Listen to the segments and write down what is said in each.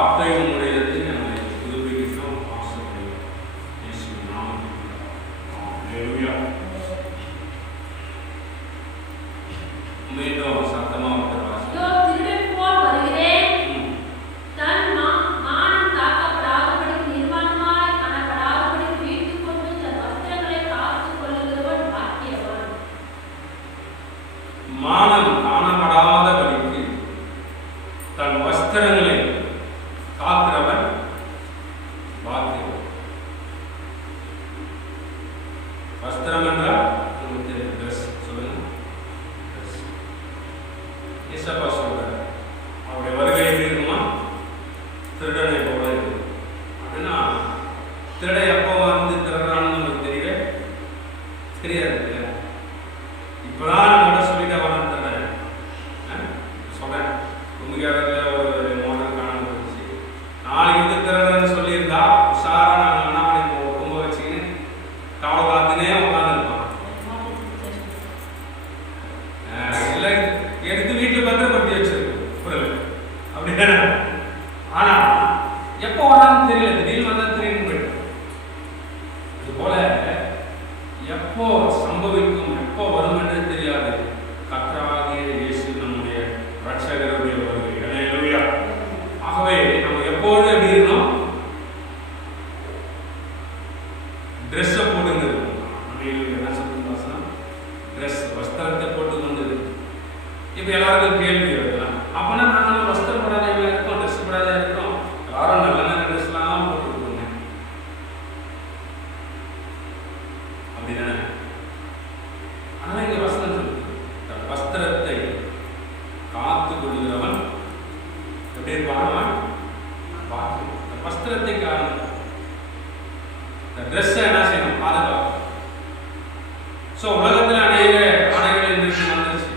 வார்த்தை உடையதை நம்மை புதுப்பிக்கணும் ஆசைப்படுகிறோம். இயேசுவின் நாமத்தில் அல்லேலூயா. மீண்டும் சத்தமா வந்து திருடன் போல் வருகிறேன், தன் மானம் காக்கப்படாதபடிக்கு நிர்வாணமாய் காணப்படாதபடிக்கு வீட்டுக் கொண்டு தன் வஸ்திரங்களை காத்துக் கொள்ளுகிறவன் பாக்கியவான். மானம் காணப்படாதபடிக்கு தன் வஸ்திரங்களை காக்கிறவன் பாக்கியவான். வஸ்திரம் என்றால் ட்ரெஸ். சொல்லுங்க, ஏசப்பா சொல்றார், அவருடைய வருகை எப்படி இருக்குமா? திருடனை போல இருக்கு. அப்படின்னா திருடை எப்போ வந்து திருடுறான்னு நமக்கு தெரியவே தெரியாது இல்லையா? இப்பதான் நம்ம சொல்லிட்டா வரேன் திருடன் சொல்றேன். உண்மையாக ஒரு மோட்டர் காணாம போச்சு, நாளைக்கு வந்து திருடன்னு சொல்லியிருந்தா உஷாரா நாங்கள் என்ன பண்ணி ரொம்ப வச்சுக்கின்னு காவல் காத்துனே உட்காந்துருப்பான். எடுத்து வீட்டுல பத்திரப்படுத்தி வச்சிருக்கு பொருள் அப்படின்னா. ஆனா எப்போ வரான்னு தெரியல, திடீர்னு வந்தா திடீர்னு போயிடும். இது போல எப்போ சம்பவிக்கும், எப்போ வரும் என்று தெரியாது. கர்த்தராகிய இயேசு நம்முடைய ரட்சகருடைய வருகை. அல்லேலூயா. ஆகவே நம்ம எப்போதும் எப்படி இருக்கணும்? ட்ரெஸ்ஸை போட்டுன்னு இருக்கணும். என்ன சொல்லுங்க, ட்ரெஸ் வஸ்திரத்தை போட்டு கொண்டு இருக்கு. இப்போ எல்லாருக்கும் கேள்வி இருக்கலாம், அப்பனா நாங்களும் வஸ்திரம் படாத இருக்கோம், ட்ரெஸ் படாத இருக்கோம், எல்லாரும் நல்ல நல்ல ட்ரெஸ்லாம் போட்டுருக்கோங்க அப்படிதானே? ஆனால் இங்க வஸ்திரம் சொல்லுது, தன் வஸ்திரத்தை காத்து கொள்கிறவன் எப்படி இருப்பான்? பார்த்து வஸ்திரத்தை காணும். ட்ரெஸ்ஸை என்ன செய்யணும்? பாதுகாப்பு. ஸோ உலகத்தில் அநேக ஆடைகள் இன்றைக்கு வந்துருச்சு.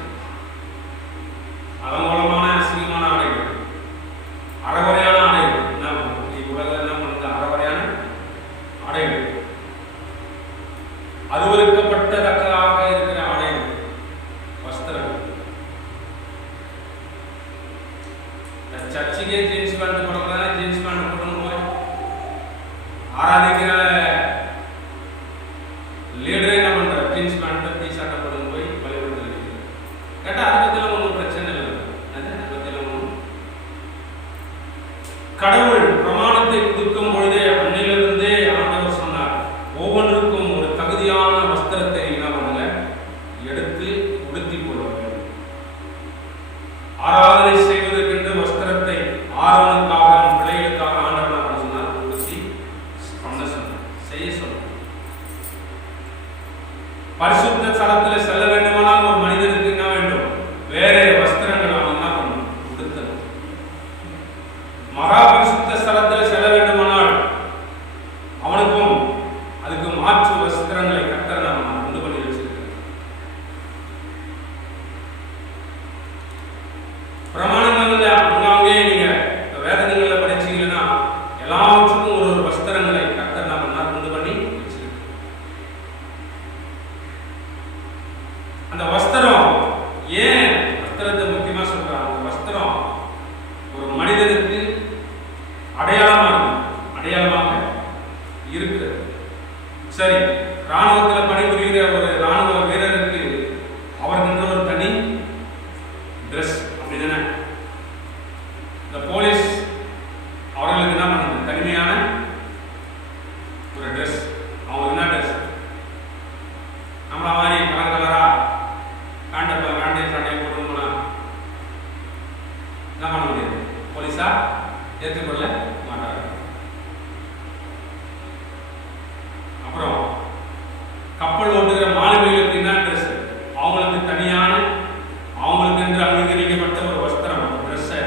அலங்கோலமான அசிங்கமான ஆடைகள், அறகுறையான ஆடைகள். என்ன உலகம் என்ன பண்ணுது? அறகுறையான ஆடைகள், அருவருக்கப்பட்டதற்காக இருக்கிற ஆடைகள், வஸ்திரம். சர்ச்சுக்கே ஜீன்ஸ் பேண்ட் போடுறதா, ஜீன்ஸ் பேண்ட் போட்டு போய் ஆராதிக்கிற லீடரே என்ன பண்ற? ஜீன்ஸ் பேண்ட் டி ஷர்ட்டை போட்டு போய் பள்ளிக்கூடத்தில் கேட்டா அதை பத்திலாம் ஒன்றும் பிரச்சனை இல்லை. அதை பத்திலாம் ஒன்றும். கடவுள் பிரமாணத்தை புதுக்கும் பொழுதே அன்னையிலிருந்தே ஆண்டவர் சொன்னார், ஒவ்வொன்றுக்கும் ஒரு தகுதியான வஸ்திரத்தை என்ன பண்ணுங்க, எடுத்து உடுத்தி கொள்ள வேண்டும். ஆராதனை செய்வதற்கென்று வஸ்திரத்தை ஆரோனுக்காக பிள்ளைகளுக்காக ஆண்டவர் என்ன பண்ண சொன்னார்? உடுத்தி பண்ண சொன்னார், செய்ய சொன்னார். பரிசுத்த ஸ்தலத்தில் செல்ல வேண்டுமானால் ஒரு மனிதனுக்கு என்ன வேண்டும்? வேற வஸ்திரங்கள் அவன் என்ன பண்ணணும்? உடுத்தணும். மகா பரிசுத்த ஸ்தலத்தில் செல்ல வேண்டுமானால் அவனுக்கும் அதுக்கு மாற்று வஸ்திரங்களை கர்த்தர் நாம் உண்டு பண்ணி வச்சிருக்கிறார். பிரமாணங்கள் அங்காங்கே நீங்க வேதங்களை படிச்சீங்கன்னா எல்லாவற்றுக்கும் ஒரு ஒரு வஸ்திரங்களை கர்த்தர் நாம் உண்டு பண்ணி வச்சிருக்கிறார். அந்த வஸ்திரம் ஏன் வஸ்திரத்தை முக்கியமா சொல்றாங்க? வஸ்திரம் ஒரு மனிதனுக்கு அடையாளமாக இருக்கு. சரி, ராணுவத்தில் பணிபுரிகிற ஒரு ராணுவ வீரருக்கு அவருக்கு ஒரு தனி ட்ரெஸ் அப்படிதானே? இந்த போலீஸ் அவர்களுக்கு என்ன பண்ணுது? தனிமையான ஒரு ட்ரெஸ். அவங்க என்ன ட்ரெஸ்? நம்மள மாதிரி கலர் கலரா காண்டே சண்டையை போட்டுனா என்ன பண்ண முடியாது? போலீஸா ஏற்றுக்கொள்ள மாட்டாங்க. அப்புறம் கப்பல் ஓட்டுகிற மாலுமிகளுக்கு என்ன ட்ரெஸ்? அவங்களுக்கு தனியான, அவங்களுக்கு என்று அங்கீகரிக்கப்பட்ட ஒரு வஸ்திரம், ட்ரெஸ்ஸை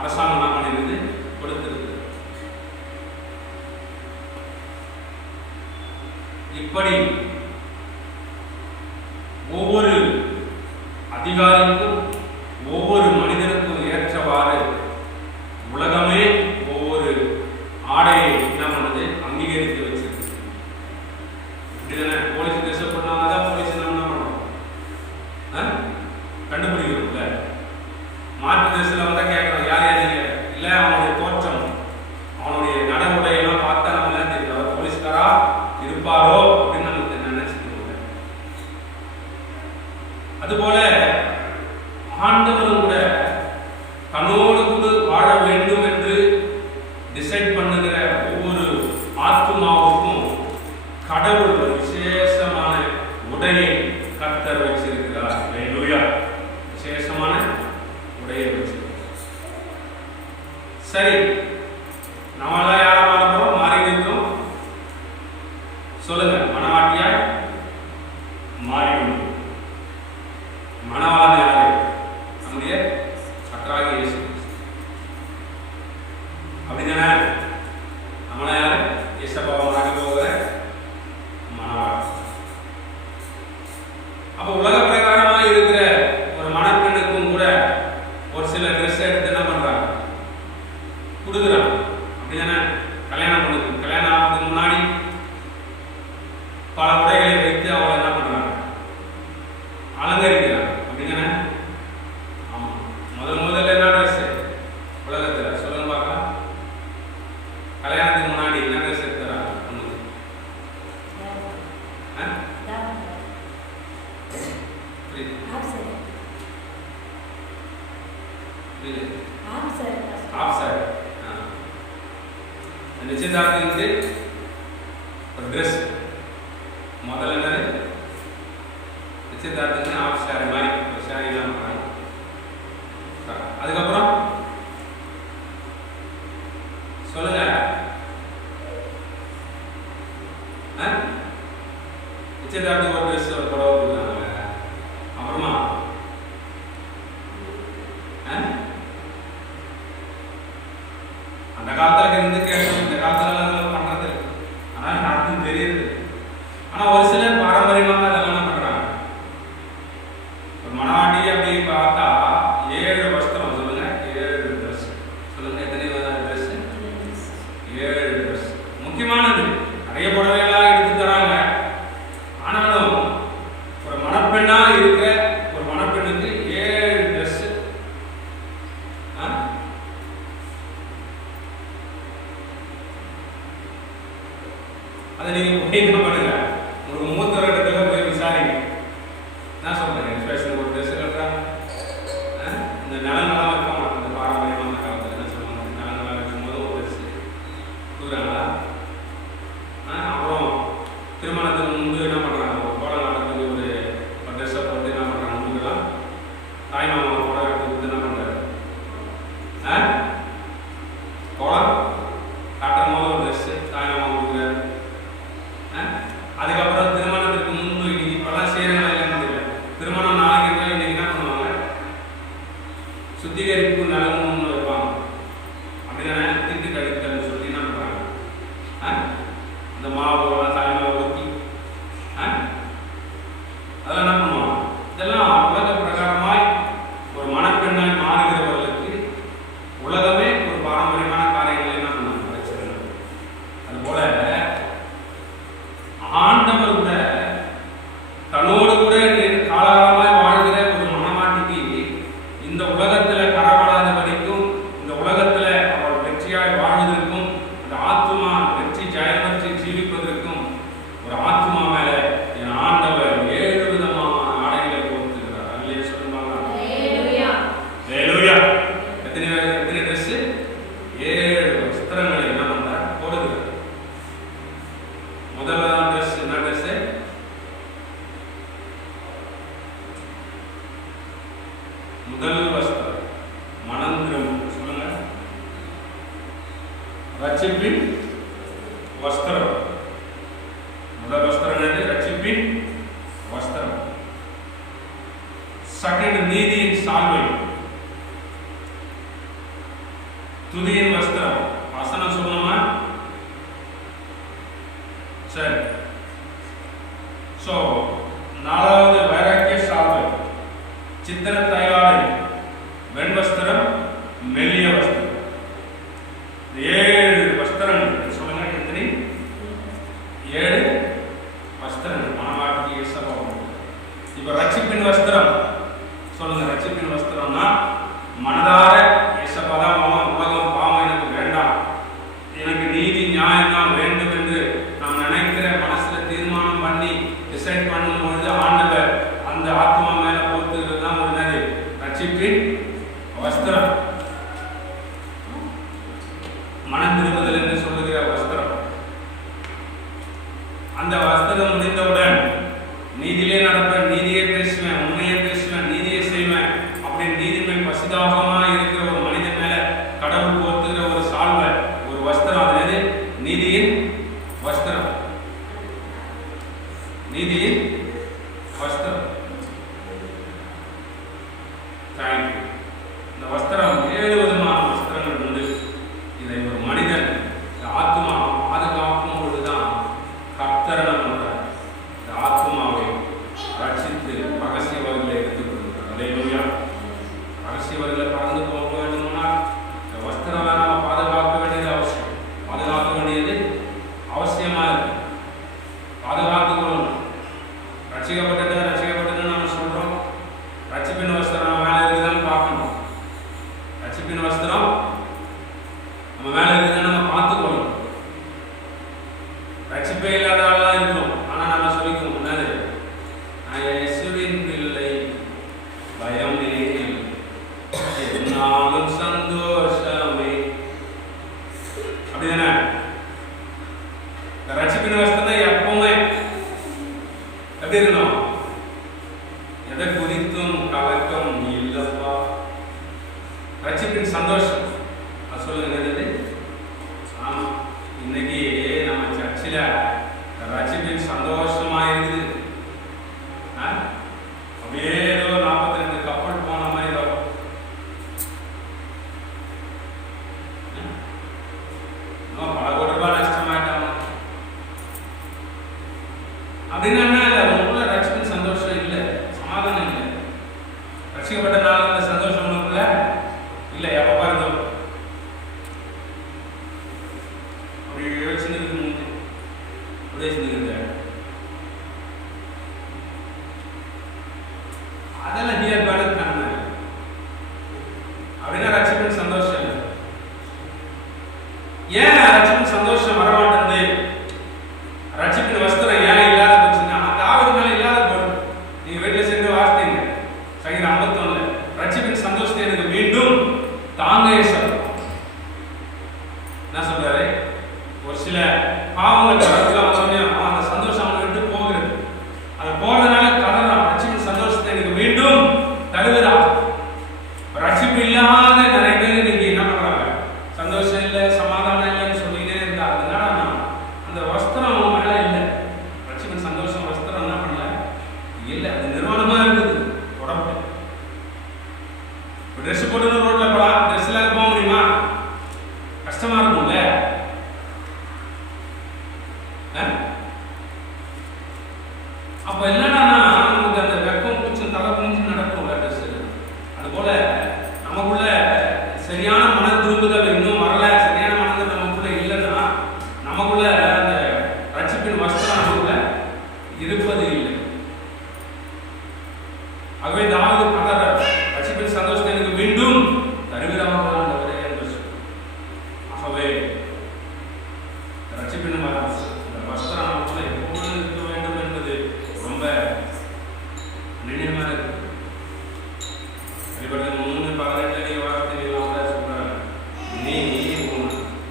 அரசாங்கம் என்ன பண்ணிருக்குது? கொடுத்திருக்கு. இப்படி ஒவ்வொரு அதிகாரிக்கும் ஒவ்வொரு மனிதனுக்கும் ஏற்றவாறு உலகமே ஒவ்வொரு ஆடையை என்ன பண்ணுது? அங்கீகரித்து வச்சிருக்கு. இப்படிதானே? போலீஸ் ட்ரெஸ் பண்ணாதான் போலீஸ் என்ன பண்ணுறோம்? கண்டுபிடிக்கிறோம்ல. மாற்று ட்ரெஸ்ல வந்தா கேட்கறோம், யார் யார் நீங்க? இல்லை அவனுடைய தோற்றம் சரி, நம்மளாம் யாரை மாறப்போம்? மாறி இருக்கிறோம். சொல்லுங்க, மனவாட்டியாய் மாறிடும். மணவாளன் யாரு? நம்முடைய கர்த்தராகிய இயேசு. அப்படிதானே? நம்மள யாரு? இயேசுவை மணக்க போகிற மணவாளன். அப்ப உலக பிரகாரமா இருக்கிற ஒரு மணப்பெண்ணுக்கும் கூட ஒரு சில ட்ரெஸ் எடுத்து என்ன பண்றாங்க? கொடுக்குறாங்க. அப்படிதானே? கல்யாணம் பண்ணுது. கல்யாணம் ஆகிறதுக்கு முன்னாடி பல உடைகளை வைத்து அவளை என்ன பண்றாங்க? அலங்கரிக்கிறாங்க. அப்படிதானே? ஆமா. முதல்ல என்ன ட்ரெஸ் உலகத்துல? சொல்லுங்க பார்க்கலாம். கல்யாணத்துக்கு முன்னாடி என்ன ட்ரெஸ் எடுத்துறாங்க? நிச்சயதார்த்தத்துக்கு ஒரு ட்ரெஸ். முதல்ல என்னது? நிச்சயதார்த்தத்துக்கு ஆஃப் சாரி மாதிரி ஒரு சாரி எல்லாம் பண்றாங்க. அதுக்கப்புறம் சொல்லுங்க. நிச்சயதார்த்தத்துக்கு ஒரு ட்ரெஸ், ஒரு புடவை கொடுக்குறாங்க. அப்புறமா அந்த காலத்துல இருந்து கேட்டோம், இந்த காலத்துல பண்றது. ஆனா யாருக்கும் தெரியுது. ஆனா ஒரு சிலர் பாரம்பரியமாக அதெல்லாம் என்ன பண்றாங்க? ஒரு மணவாட்டி அப்படி பார்த்தா 7 வஸ்திரம். சொல்லுங்க, 7 ட்ரெஸ். சொல்லுங்க, எத்தனை ட்ரெஸ்? 7 ட்ரெஸ். முக்கியமானது. நிறைய புடவைகளாக எடுத்து தராங்க. ஆனாலும் ஒரு மணப்பெண்ணா இருக்கிற ஒரு மணப்பெண்ணுக்கு 7 ட்ரெஸ். அதை நீங்க போய் என்ன பண்ணுங்க? உங்களுக்கு மூத்த இடத்துல போய் விசாரிங்க. என்ன சொல்றேன்? ஸ்பெஷல் ஒரு ட்ரெஸ் கட்டுறாங்க. இந்த நிலங்களாம் இருக்க மாட்டாங்க. இந்த பாரம்பரியமான காலத்தில் என்ன சொல்லுவாங்க? நிலங்களாக இருக்கும்போது ஒரு ட்ரெஸ் கொடுக்குறாங்களா? அப்புறம் திருமணத்துக்கு முன்பு என்ன பண்றாங்க? ஒரு கோலம் நடத்துக்கு ஒரு ட்ரெஸ்ஸை போட்டு என்ன பண்றாங்க? முன்புலாம் தாய் மாமா கோலம் எடுத்து கொடுத்து என்ன பண்றாரு? கோலம் காட்டும் போது ஒரு ட்ரெஸ் தாய் மாமா கொடுக்குறாரு. அதுக்கப்புறம் திருமணத்துக்கு முன்பு இன்னைக்கு இப்பெல்லாம் செய்யறாங்களா இல்லைன்னு தெரியல. திருமணம் நாளைக்கு இன்னைக்கு என்ன பண்ணுவாங்க? சுத்திகரிப்பு நலமும் ஒன்று வைப்பாங்க. அப்படிதானே? தீட்டு கழித்தல் சொல்லி என்ன பண்றாங்க? அந்த மாவு தலைமாவை ஊற்றி அதெல்லாம் என்ன பண்ணுவாங்க? இதெல்லாம் உலக பிரகாரமாய் ஒரு மணப்பெண்ணாய் மாறுகிறவர்களுக்கு உலகமே ஒரு பாரம்பரியமான காரியங்களை என்ன பண்ணுவாங்க? வச்சிருக்காங்க. அதுபோல ஆண்டவர் கூட தன்னோடு கூட காலகாலமாய் வாழ்கிற ஒரு மணவாட்டிக்கு இந்த உலகத்துல கரப்படாத வரைக்கும், இந்த உலகத்துல அவள் வெற்றியாய் வாழ்வதற்கும், அந்த ஆத்மா வெற்றி ஜெயமற்றி ஜீவிப்பதற்கும் ஒரு ஆத்மா மேல என் ஆண்டவர் 7 விதமான ஆடைகளை போர்த்துகிறார். அல்லேலூயா சொல்லுவாங்க. அல்லேலூயா. எத்தனை ட்ரெஸ்? 7 வஸ்திரங்களை என்ன பண்றார்? போடுகிறார். முதல்ல ட்ரெஸ் என்ன ட்ரெஸ்? முதல் வஸ்திரம் மனந்திரம். சொல்லுங்க, ரட்சிப்பின் வஸ்திரம். முதல் வஸ்திரம் என்னது? ரட்சிப்பின் வஸ்திரம். செகண்ட், நீதியின் சால்வை. துதியின் வஸ்திரம். வசனம் சொல்லணுமா? சரி. நாலாவது வைராக்கிய சால்வை, சித்திர தைலாடை, வெண்வஸ்திரம், மெல்லிய வஸ்திரம். 7 வஸ்திரங்கள். சொல்லுங்க, எத்தனை? 7 வஸ்திரங்கள் மணவாட்டி இயேசுவை. இப்ப ரட்சிப்பின் வஸ்திரம். சொல்லுங்க, ரட்சிப்பின் வஸ்திரம்னா மனதார இயேசுவை தான் உலகம் பாவம் எனக்கு வேண்டாம், எனக்கு நீதி நியாயம் தான் வேண்டும் என்று நாம் நினைக்கிற மனசுல தீர்மானம் பண்ணி டிசைட் பண்ணும்பொழுது ஆண்டவர் அந்த ஆத்மா மேல போத்துகிறது தான் ஒரு நதி ரட்சிப்பின் வஸ்திரம். மனம் திரும்புதல் என்று சொல்லுகிற வஸ்திரம். அந்த வஸ்திரம் முடிந்தவுடன் நீதியிலே நடப்பேன், நீதியை பேசுவேன், உண்மையை பேசுவேன், நீதியை செய்வேன் அப்படின்னு நீதிமை பசிதாகமா இருக்கிற ஒரு மனிதன் மேல கடவுள் போத்துகிற நம்ம மேல இருக்குதுன்னு நம்ம பார்த்துக்கணும். ரட்சிப்பே இல்லாத ஆளாக இருக்கிறோம். ஆனா நம்ம சொல்லிக்கணும் என்னது, நான் இயேசுவின் பிள்ளை, பயமே என்னாலும் சந்தோஷமே. அப்படிதானே? ரட்சிப்பின் அவஸ்தை எப்பவுமே எப்படி இருக்கணும்? எதை குறித்தும் கலக்கம் இல்லப்பா. ரட்சிப்பின் சந்தோஷம் அது சொல்லுங்க என்னது? ஆமா, இன்னைக்கு நம்ம சர்ச்சில் ரட்சிப்பின் சந்தோஷமா இருக்குது. அப்படியே ஏதோ 42 கப்பல் போன மாதிரி வரும். பல கோடி ரூபாய் நஷ்டமாயிட்டாங்க அப்படின்னா இல்லை, உங்களுக்குள்ள ரட்சிப்பின் சந்தோஷம் இல்லை, சமாதானம் இல்லை. ரட்சிக்கப்பட்ட நாள் அந்த சந்தோஷம் உங்களுக்குள்ள இல்லை. எப்ப பாருங்க அப்படி யோசிச்சுன்னு உதேசிச்சுங்க, அதெல்லாம் ஹியர் பேட் தானே. அப்படின்னா ரட்சிப்பின் சந்தோஷம் இல்லை. ஏன் ரட்சிப்பின் சந்தோஷம் வரமாட்டேங்குது? ரட்சிப்பின் வஸ்திரம் ஏன் இல்லாத போச்சுன்னா, தாவீது மேல இல்லாத போடும். நீங்க வீட்டுல சென்று வாசித்தீங்க சங்கீதம் 51. ரட்சிப்பின் சந்தோஷத்தை எனக்கு மீண்டும் தாங்க சொல்லும். என்ன சொல்றாரு? ஒரு சில பாவங்கள் அந்த சந்தோஷம் அவனை விட்டு போகிறது. அது போறதுனால கதறான், ரட்சிப்பின் சந்தோஷத்தை எனக்கு மீண்டும் தருவதா. ரட்சிப்பு இல்லாத நிறைய பேர் இன்னைக்கு என்ன பண்றாங்க? சந்தோஷம் இல்லை, சமாதானம் இல்லைன்னு சொல்லிட்டே இருந்தா அதனால அந்த வஸ்திரம் அவங்க மேல இல்லை. ரட்சிப்பின் சந்தோஷம் வஸ்திரம் என்ன பண்ணல இல்லை, அது நிர்வாணமா இருக்குது. உடம்பு ட்ரெஸ் போட்டு ரோட்ல போலாம், ட்ரெஸ் இல்லாத போக முடியுமா? கஷ்டமா இருக்கும்ல. அப்ப என்னன்னா நமக்கு அந்த வெப்பம் பூச்சி தலை குனிஞ்சு நடக்கும்ல ட்ரெஸ். அது போல நமக்குள்ள சரியான மன திரும்புதல் இன்னும் வரல, சரியான மனதில் நமக்குள்ள இல்லைன்னா நமக்குள்ள அந்த ரட்சிப்பின் வஸ்திரம் நமக்குள்ள இருப்பது இல்லை. ஆகவே தாவீது கதறார், ரட்சிப்பின் சந்தோஷத்தை எனக்கு மீண்டும் தருவீராக ஆண்டவரே என்று சொல்லி. ஆகவே ரட்சிப்பின் வஸ்திரம் நமக்குள்ள எப்போது இருக்க வேண்டும் என்பது ரொம்ப நினைவாக இருக்கு. அடிப்படை 3:18 வார்த்தைகள் சொல்றாங்க, நீ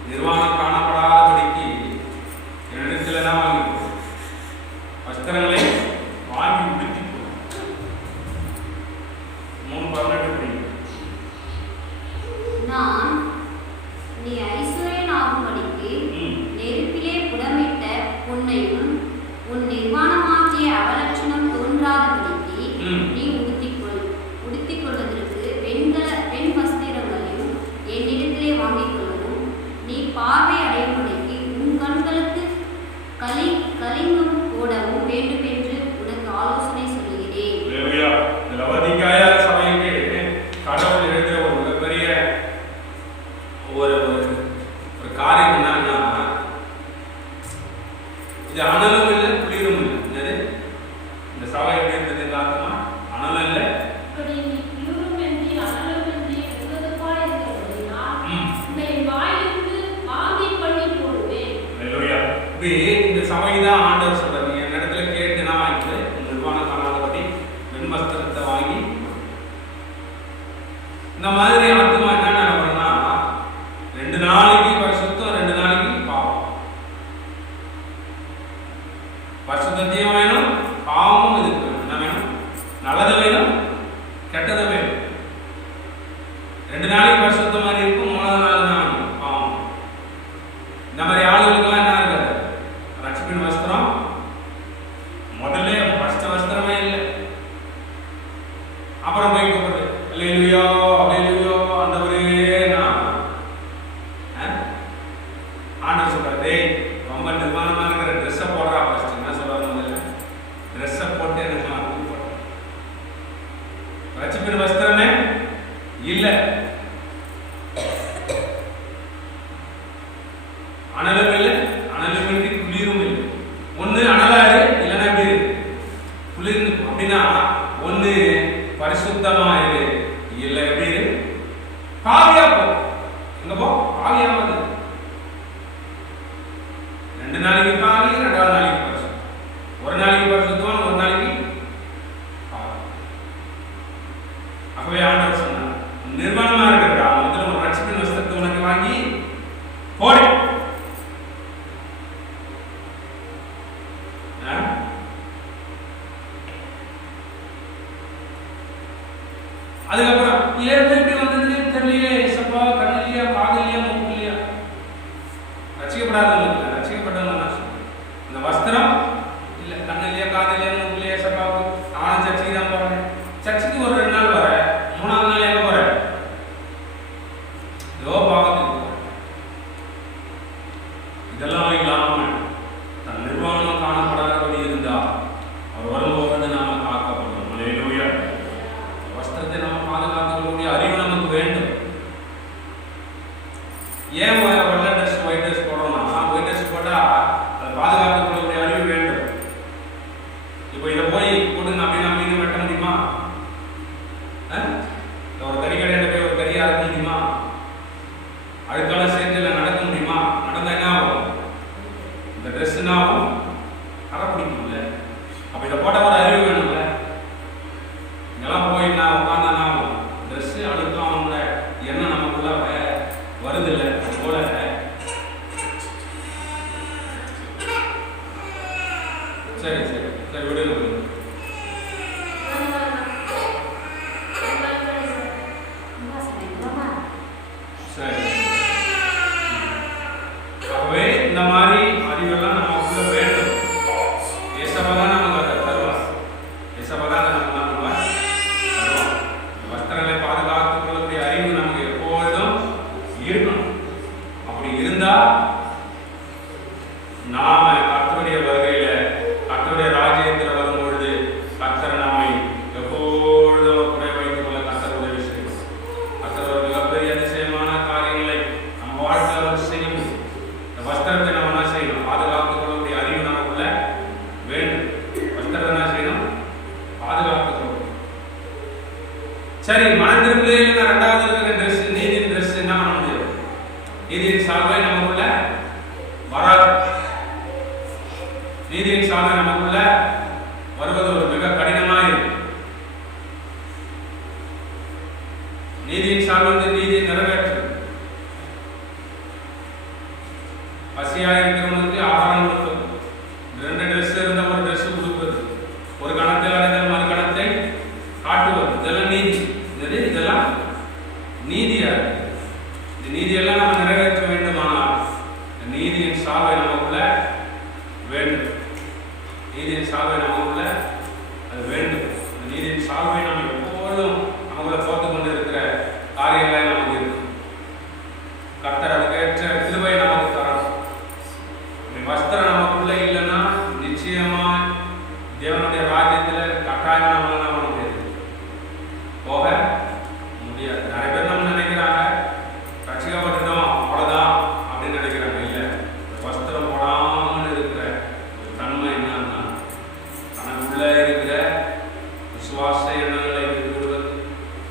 நிர்வாணம் காணப்படாதபடிக்கு என்னிடத்துல தான் வாங்கி வஸ்திரங்களை வாங்கி உடுத்தி 3:18 நான் நீ ஐஸ்வர்யன் ஆகும்படிக்கு நெருப்பிலே புடமிட்ட பொன்னையும் உன் நிர்வாணமாகிய அவலட்சணம் தோன்றாதபடிக்கு நீ உடுத்திக் கொள்வதற்கு பெண் வஸ்திரங்களையும் என்னிடத்திலே வாங்கிக் கொள்ளவும், நீ பார்வை அடையும்படிக்கு உன் கண்களுக்கு கலிங்கம் போடவும் வேண்டும் என்று உனக்கு ஆலோசனை சொல்கிறேன். லவோதிக்கேயா சபைக்கு கடவுள் எழுதுற ஒரு மிகப்பெரிய ஒரு காரியம் என்னன்னா, இது அனலும் இல்லை குளிரும் இல்லை. என்னது இந்த சபை எப்படி இருந்தது? இந்த ஆத்மா அனலும் இல்லை இந்த சபைதான் ஆண்டவர் சொல்றாரு, என் இடத்துல கேட்டு நான் வாங்கிட்டு நிர்வாணம் காணாதபடி வெண் வஸ்திரத்தை வாங்கி. இந்த மாதிரி ஆத்மா என்ன நினைப்பா, 2 நாளைக்கு பரிசுத்தம், 2 நாளைக்கு பாவம். பரிசுத்தத்தையும் வேணும், பாவமும் இதுக்கு வேணும். என்ன வேணும்? நல்லது வேணும், கெட்டது வேணும். 2 நாளைக்கு பரிசுத்த மாதிரி இருக்கும், 3ஆவது நாள் தான் பாவம். இந்த மாதிரி ஆளுகளுக்கெல்லாம் என்ன இருக்காது? ரட்சிப்பின் வஸ்திரம் முதல்ல வஸ்திரமே இல்லை. அப்புறம் போய் கூப்பிடுறது, அல்லேலூயா அல்லேலூயா ஆண்டவரே. ஆண்டவர் சொல்றாரு, ரொம்ப நிர்வாணமா இருக்கிற ட்ரெஸ்ஸை போடுறா. ஃபர்ஸ்ட் என்ன சொல்றாரு? முதல்ல ட்ரெஸ்ஸை போட்டு என்ன போடுற ரட்சிப்பின் வஸ்திரமே இல்லை. அனலும் இல்லை, அனலும் இல்லை, குளிரும் இல்லை. ஒண்ணு அனலாரு இல்லைன்னா எப்படி குளிர். அப்படின்னா ஒண்ணு பரிசுத்தமா இரு, இல்லை எப்படி பாவியா போ. எங்க போ? பாவியாவது 2 நாளைக்கு பாவி, 2வது நாளைக்கு பரிசு, ஒரு நாளைக்கு பரிசுத்தவான், ஒரு நாளைக்கு பாவி. ஆகவே ஆண்டவர் சொன்னார், நிர்வாணமா இருக்கிற முதல்ல ஒரு ரட்சிப்பின் வஸ்திரத்தை உனக்கு வாங்கி போடு. அதுக்கப்புறம் ஏற்கனவே எப்படி வந்ததுன்னே தெரியலையே, சப்பா கண்ணிலையா காதலியா மூக்கிலையா. ரட்சிக்கப்படாதவங்க இல்லை, ரட்சிக்கப்பட்டவங்க நான் சொல்றேன். இந்த வஸ்திரம் இல்லை, கண்ணிலையா காதலியா மூக்கிலையா சப்பாவுக்கு. நானும் சர்ச்சைக்கு தான் போறேன். சர்ச்சைக்கு ஒரு 2 நாள் வரேன், 3வது நாள் எங்க போறேன்? ஏதோ பாவத்துக்கு போறேன். இதெல்லாம் இல்லாம தன் நிர்வாணம் காணப்படாதபடி இருந்தா அவர் வரும்போது நாம காக்கப்படும். அல்லேலூயா. வஸ்திரத்தை நம்ம பாதுகாத்துக்கூடிய அறிவு நமக்கு வேண்டும். ஏன் வெள்ளை ட்ரெஸ் ஒயிட் ட்ரெஸ் போடுறோம்னா, ஒயிட் ட்ரெஸ் போட்டா அதை பாதுகாத்துக்கூடிய அறிவு வேண்டும். இப்போ இதை போய் போட்டு அப்படின்னு வெட்ட முடியுமா? ஒரு கறிக்கடையில போய் ஒரு கறியா இருக்க முடியுமா? அதுக்கான சேர்க்கையில் நடக்க முடியுமா? நடந்தா என்ன ஆகும்? இந்த ட்ரெஸ் என்ன ஆகும்? அரை பிடிக்கும்ல. அப்ப இதை போட்ட ஒரு அறிவு வேணும்ல. இங்கெல்லாம் போய் நான் உட்கார்ந்தா என்ன ஆகும்? ட்ரெஸ் அழுக்காம என்ன நமக்குள்ள வருது இல்லை. அது போல சரி சரி சரி விடுங்க விடுங்க. சரி, ஆகவே இந்த மாதிரி அறிவெல்லாம் நமக்குள்ள வேண்டும். ஏசப்பா தான் நமக்கு அதை தருவார். ஏசப்பா தான் நமக்கு தருவார். வஸ்திரங்களை பாதுகாத்துக் கொள்ளக்கூடிய அறிவு நமக்கு எப்பொழுதும் இருக்கணும். அப்படி இருந்தா நாம கர்த்தருடைய வருகையில, கர்த்தருடைய ராஜ்யத்தில் வரும்பொழுது கர்த்தர் நம்மை எப்பொழுதும் குறை வைத்துக் கொள்ள கர்த்தர் உதவி செய்யும். கர்த்தர் ஒரு மிகப்பெரிய அதிசயமான காரியங்களை நம்ம வாழ்க்கையில் செய்யும். இந்த வஸ்திரத்தை நம்ம என்ன செய்யணும்? பாதுகாத்துக் கொள்ளக்கூடிய அறிவு நமக்குள்ள வேண்டும். வஸ்திரத்தை என்ன செய்யணும்? பாதுகாத்துக் கொள்ளணும். சரி, மனதிற்கு 2வது இருக்கிற ட்ரெஸ், நீதியின் ட்ரெஸ் என்ன பண்ண முடியாது? நீதியின் சால்வை நமக்குள்ள வராது. நீதியின் சால்வை நமக்குள்ள வருவது ஒரு மிக கடினமாக இருக்கு. நீதியின் சால்வை நீதியை நிறைவேற்று. பசியாக இருக்கிறவனுக்கு ஆகாரம் கொடுப்பது, 2 ட்ரெஸ் இருந்த ஒரு ட்ரெஸ் கொடுப்பது, ஒரு கணத்தில் அடைந்த மறு கணத்தை காட்டுவது, இதெல்லாம் நீதி. இதெல்லாம் நீதியா இருக்கு. இந்த நீதியெல்லாம் நம்ம நிறைவேற்ற வேண்டுமானால் நீதியின் சால்வை நமக்குள்ள வேண்டும். நீதியின் சால்வை நமக்குள்ள அது வேண்டும். இந்த நீதியின் சால்வை நம்ம எப்பொழுதும் நமக்குள்ள போட்டு கொண்டு இருக்கிற காரியங்களை நமக்கு இருக்கும். கர்த்தர் அதுக்கேற்ற கிருபை நமக்கு தரணும். வஸ்திரம் நமக்குள்ள இல்லைன்னா நிச்சயமா தேவனுடைய ராஜ்யத்தில் கட்டாயம் நம்மளால பண்ண முடியாது, போக முடியாது. நிறைய பேர் நம்ம நினைக்கிறாங்க ரட்சிக்கப்பட்டுட்டோம் அவ்வளவுதான் அப்படின்னு நினைக்கிறாங்க. இல்லை, வஸ்திரம் போடாமல் இருக்கிற ஒரு தன்மை என்னன்னா, தனக்குள்ள இருக்கிற விசுவாச எண்ணங்களை விட்டு விடுவது,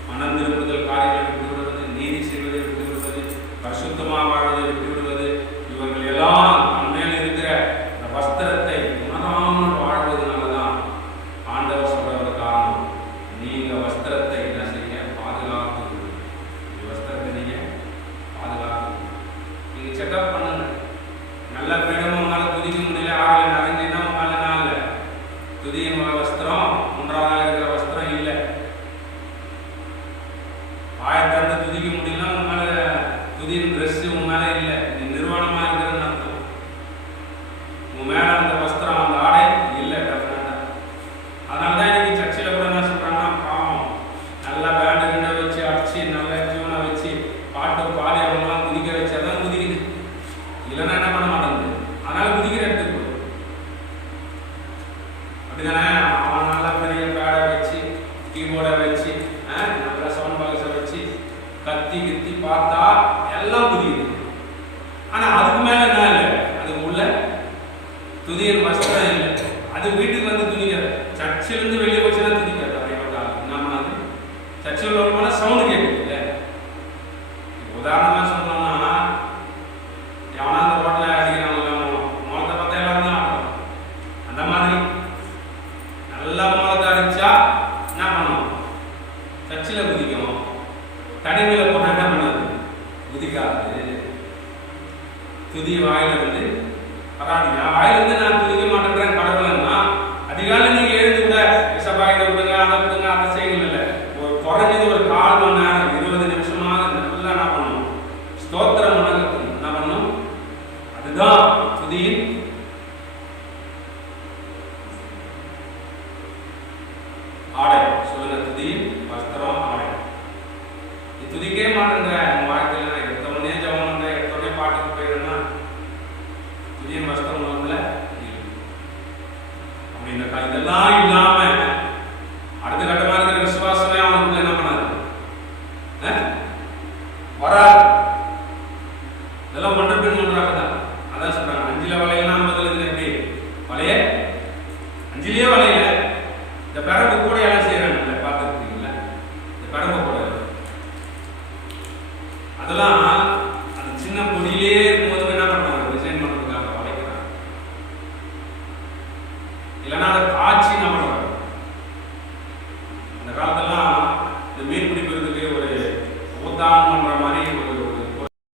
மனம் திரும்புதல் காரியங்களை விட்டு விடுவது, நீதி செய்வதை விட்டு விடுவது, பரிசுத்தமாக வாழ்வதை விட்டு விடுவது, இவர்கள் எல்லாம் தன்மையில் இருக்கிற இந்த வஸ்திரத்தை உணராமல் வாழ்வதனாலதான் ஆண்டவர் சொல்றது காரணம். நீங்க வஸ்திரத்தை என்ன செய்ய? பாதுகாத்து. வஸ்திரத்தை நீங்க பாதுகாத்து. நீங்க செக்அப் பண்ணுங்க. நல்ல பீடமும் உங்களால துதிக்க முடியல, ஆகல நிறைஞ்சுன்னா உங்களால நாள் துதியின் வஸ்திரம் 3வது இருக்கிற வஸ்திரம் இல்லை. ஆயத்தந்து துதிக்க முடியல, உங்களால துதியின் ட்ரெஸ் உங்க மேல இல்லை. நீ நிர்வாணமா இருக்கிறன்னு அர்த்தம். உங்க மேல அந்த வஸ்திரம், அந்த ஆடை இல்லை. அதனாலதான் இன்னைக்கு சர்ச்சையில கூட என்ன சொல்றாங்கன்னா, பாவம் நல்லா பேண்டு கிண்ட வச்சு அடிச்சு நல்ல ஜீவனை வச்சு பாட்டு பாடி அவங்கெல்லாம் குதிக்க வச்சாதான் குதிக்குது. இல்லைன்னா என்ன பண்ண மாட்டேங்குது. அதனால குதிக்கிற இடத்துக்கு அப்படிதானே. அவன் நல்லா பெரிய பேடை வச்சு கீபோர்டை வச்சு நல்ல சவுண்ட் பாக்ஸை வச்சு கத்தி கித்தி பார்த்தா எல்லாம் குதிக்குது. ஆனா அதுக்கு துதி வாயிலிருந்து வராது. என் வாயிலிருந்து நான் துதிக்க மாட்டேன்றேன் கடவுள்னா அதிகாலை நீங்க எழுந்து கூட இசபாயில விடுங்க, அதை விடுங்க, அதை செய்யணும் இல்லை. ஒரு குறைஞ்சது ஒரு 1/4 மணி நேரம் 20 நிமிஷமாக நல்லா என்ன பண்ணணும், ஸ்தோத்திரம் வணங்கணும். என்ன பண்ணணும்? அதுதான் துதியின் ஆடை. சொல்லுங்க, துதியின் வஸ்திரம் ஆடை. நீ துதிக்கே மாட்டேன்ற உன் வாழ்க்கையில எடுத்தவனே ஜபம் பண்ற, எடுத்தவனே பாட்டுக்கு போயிடுன்னா துதியின் வஸ்திரம் உள்ள அப்படின்னா இதெல்லாம் இல்லாம அடுத்த கட்டமா இருக்கிற விசுவாசமே அவனுக்குள்ள என்ன பண்ணாது, வராது. இதெல்லாம் ஒன்று பின் ஒன்றாக தான். அதான் சொல்றாங்க, 5ல வலையில 50ல எப்படி வலைய 5லயே வலையில இந்த பெரம்பு கூட எல்லாம் செய்யறாங்கல்ல, பார்த்துருக்கீங்களா? இந்த பெரம்பு கூட அதெல்லாம் அந்த சின்ன பொடியிலே இருக்கும்போது என்ன பண்றாங்க, டிசைன் பண்றதுக்காக வளைக்கிறாங்க. இல்லைன்னா அதை